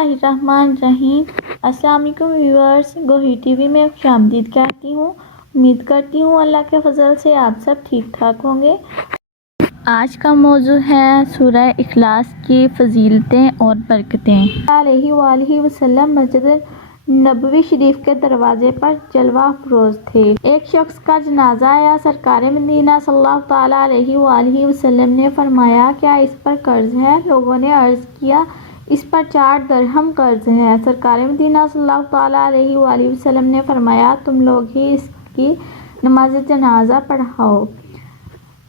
الرحمن الرحیم۔ السلام علیکم ویورز، گوہی ٹی وی میں خوش آمدید کہتی ہوں۔ امید کرتی ہوں اللہ کے فضل سے آپ سب ٹھیک ٹھاک ہوں گے۔ آج کا موضوع ہے سورہ اخلاص کی فضیلتیں اور برکتیں۔ علیہ وآلہ وسلم مسجد نبوی شریف کے دروازے پر جلوہ افروز تھے۔ ایک شخص کا جنازہ آیا۔ سرکار مدینہ صلی اللہ تعالیٰ علیہ وآلہ وسلم نے فرمایا، کیا اس پر قرض ہے؟ لوگوں نے عرض کیا، اس پر 4 درہم قرض ہے۔ سرکار مدینہ صلی اللہ تعالیٰ علیہ وآلہ وسلم نے فرمایا، تم لوگ ہی اس کی نماز جنازہ پڑھاؤ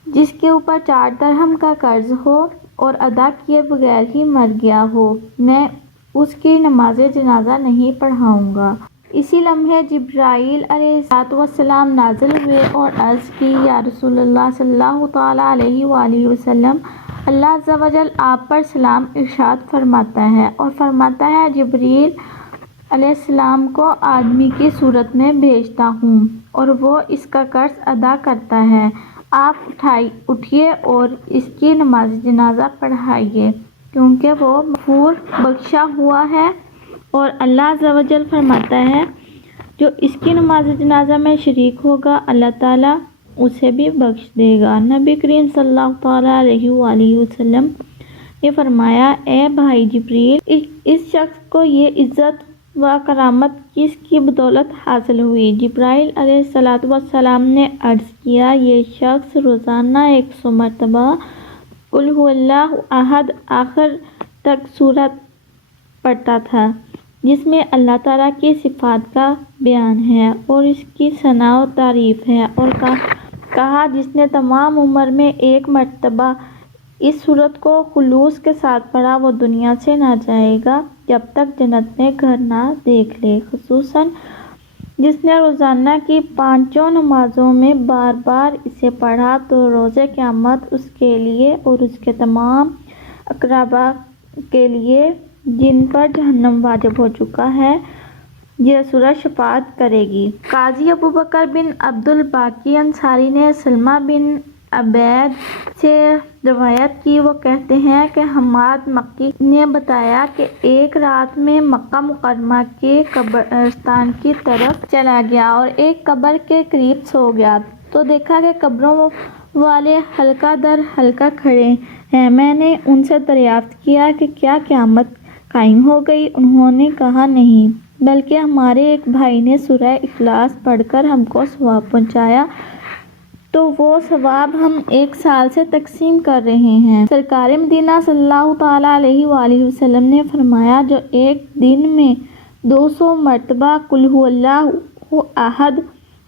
جس کے اوپر 4 درہم کا قرض ہو اور ادا کیے بغیر ہی مر گیا ہو، میں اس کی نماز جنازہ نہیں پڑھاؤں گا۔ اسی لمحے جبرائیل علیہ السلام نازل ہوئے اور عرض کی، یا رسول اللہ صلی اللہ تعالیٰ علیہ وآلہ وسلم، اللہ عز و جل آپ پر سلام ارشاد فرماتا ہے اور فرماتا ہے، جبرائیل علیہ السلام کو آدمی کی صورت میں بھیجتا ہوں اور وہ اس کا قرض ادا کرتا ہے، آپ اٹھیے اور اس کی نماز جنازہ پڑھائیے کیونکہ وہ مغفور بخشا ہوا ہے۔ اور اللہ عز و جل فرماتا ہے، جو اس کی نماز جنازہ میں شریک ہوگا اللہ تعالیٰ اسے بھی بخش دے گا۔ نبی کریم صلی اللہ تعالیٰ علیہ وآلہ وسلم نے فرمایا، اے بھائی جبرائیل، اس شخص کو یہ عزت و کرامت کس کی بدولت حاصل ہوئی؟ جبرائیل علیہ السلام نے عرض کیا، یہ شخص روزانہ 100 مرتبہ قل هو اللہ احد آخر تک سورت پڑھتا تھا، جس میں اللہ تعالیٰ کی صفات کا بیان ہے اور اس کی ثنا و تعریف ہے، اور کہا جس نے تمام عمر میں 1 مرتبہ اس سورت کو خلوص کے ساتھ پڑھا وہ دنیا سے نہ جائے گا جب تک جنت میں گھر نہ دیکھ لے۔ خصوصاً جس نے روزانہ کی 5 نمازوں میں بار بار اسے پڑھا تو روز قیامت اس کے لیے اور اس کے تمام اقربا کے لیے جن پر جہنم واجب ہو چکا ہے یہ سورت شفاعت کرے گی۔ قاضی ابوبکر بن عبد الباقی انصاری نے سلمہ بن عبید سے روایت کی، وہ کہتے ہیں کہ حماد مکی نے بتایا کہ ایک رات میں مکہ مکرمہ کے قبرستان کی طرف چلا گیا اور ایک قبر کے قریب سو گیا تو دیکھا کہ قبروں والے حلقہ در حلقہ کھڑے ہیں۔ میں نے ان سے دریافت کیا کہ کیا قیامت قائم ہو گئی؟ انہوں نے کہا، نہیں، بلکہ ہمارے ایک بھائی نے سورہ اخلاص پڑھ کر ہم کو ثواب پہنچایا تو وہ ثواب ہم 1 سال سے تقسیم کر رہے ہیں۔ سرکار مدینہ صلی اللہ تعالیٰ علیہ وآلہ وسلم نے فرمایا، جو ایک دن میں 200 مرتبہ قل هو اللہ احد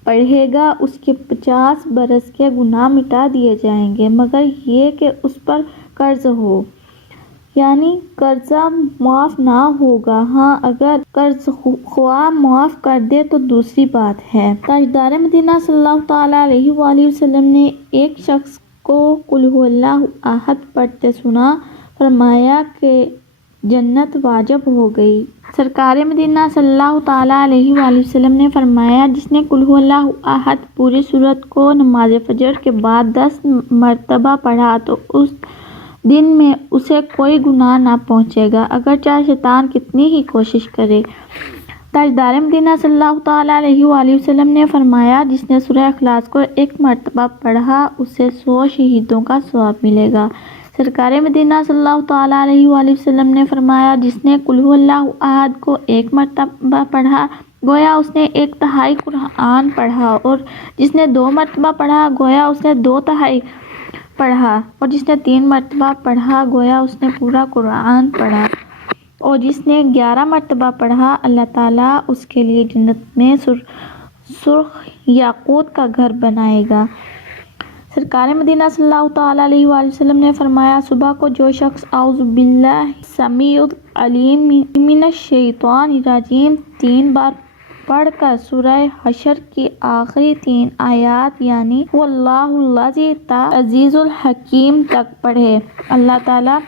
پڑھے گا اس کے 50 برس کے گناہ مٹا دیے جائیں گے، مگر یہ کہ اس پر قرض ہو، یعنی قرضہ معاف نہ ہوگا۔ ہاں، اگر قرض خواہ معاف کر دے تو دوسری بات ہے۔ تاجدار مدینہ صلی اللہ تعالیٰ علیہ وآلہ وسلم نے ایک شخص کو قل هو اللہ احد پڑھتے سنا، فرمایا کہ جنت واجب ہو گئی۔ سرکار مدینہ صلی اللہ تعالیٰ علیہ وآلہ وسلم نے فرمایا، جس نے قل هو اللہ احد پوری سورت کو نماز فجر کے بعد 10 مرتبہ پڑھا تو اس دن میں اسے کوئی گناہ نہ پہنچے گا، اگرچہ شیطان کتنی ہی کوشش کرے۔ تاجدار مدینہ صلی اللہ تعالیٰ علیہ وآلہ وسلم نے فرمایا، جس نے سورہ اخلاص کو 1 مرتبہ پڑھا اسے 100 شہیدوں کا ثواب ملے گا۔ سرکار مدینہ صلی اللہ تعالیٰ علیہ وآلہ وسلم نے فرمایا، جس نے قل هو اللہ احد کو 1 مرتبہ پڑھا گویا اس نے 1/3 قرآن پڑھا، اور جس نے 2 مرتبہ پڑھا گویا اس نے 2/3 پڑھا، اور جس نے 3 مرتبہ پڑھا گویا اس نے پورا قرآن پڑھا، اور جس نے 11 مرتبہ پڑھا اللہ تعالیٰ اس کے لیے جنت میں سرخ یاقوت کا گھر بنائے گا۔ سرکار مدینہ صلی اللہ تعالیٰ علیہ وآلہ وسلم نے فرمایا، صبح کو جو شخص اعوذ باللہ السمیع العلیم من الشیطان الرجیم 3 بار پڑھ کر سورہ حشر کی آخری 3 آیات یعنی واللہ الذی عزیز الحکیم تک پڑھے، اللہ تعالیٰ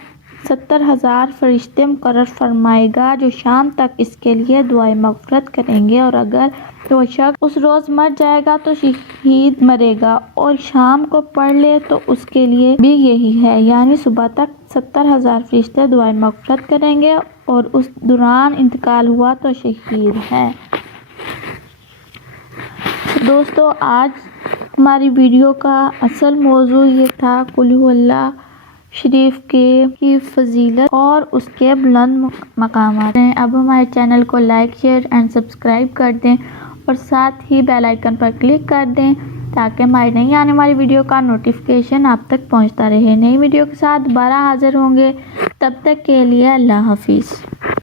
70,000 فرشتے مقرر فرمائے گا جو شام تک اس کے لیے دعائے مغفرت کریں گے، اور اگر وہ شخص اس روز مر جائے گا تو شہید مرے گا، اور شام کو پڑھ لے تو اس کے لیے بھی یہی ہے، یعنی صبح تک 70,000 فرشتے دعائے مغفرت کریں گے اور اس دوران انتقال ہوا تو شہید ہے۔ دوستو، آج ہماری ویڈیو کا اصل موضوع یہ تھا قل ہو اللہ شریف کی فضیلت اور اس کے بلند مقامات۔ اب ہمارے چینل کو لائک، شیئر اینڈ سبسکرائب کر دیں اور ساتھ ہی بیل آئیکن پر کلک کر دیں تاکہ ہماری نئی آنے والی ویڈیو کا نوٹیفیکیشن آپ تک پہنچتا رہے۔ نئی ویڈیو کے ساتھ دوبارہ حاضر ہوں گے، تب تک کے لیے اللہ حافظ۔